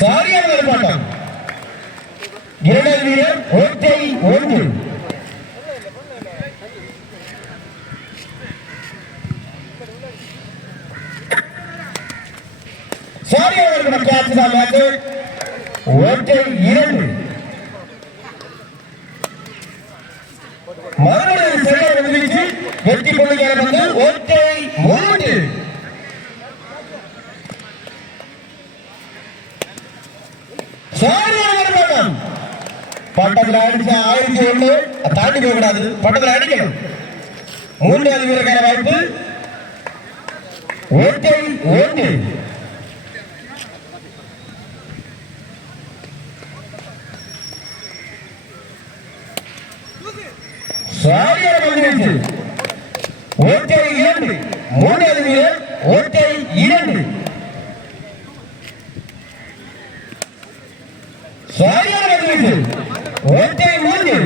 சரியான நிலைப்பாட்டம். இரண்டாவது வீரர் ஓட்டை 1. சரியான கேட்ச் தான் மேட்ச். ஓட்டை 2. மறுபடியும் சரியான வீச்சு வெற்றி புள்ளிகளை வந்து ஓட்டை 3. பட்டத்தில் அடிச்ச 1001 தாண்டி போக கூடாது. பட்டத்தில் அடிக்கணும். மூன்றாவது வீரர்கான வாய்ப்பு. ஓட்டை 1. சரியான பந்து. ஓட்டை 2. மூன்றாவது வீரர் ஓட்டை 2. சரியான பந்து. ஓட்டை 3.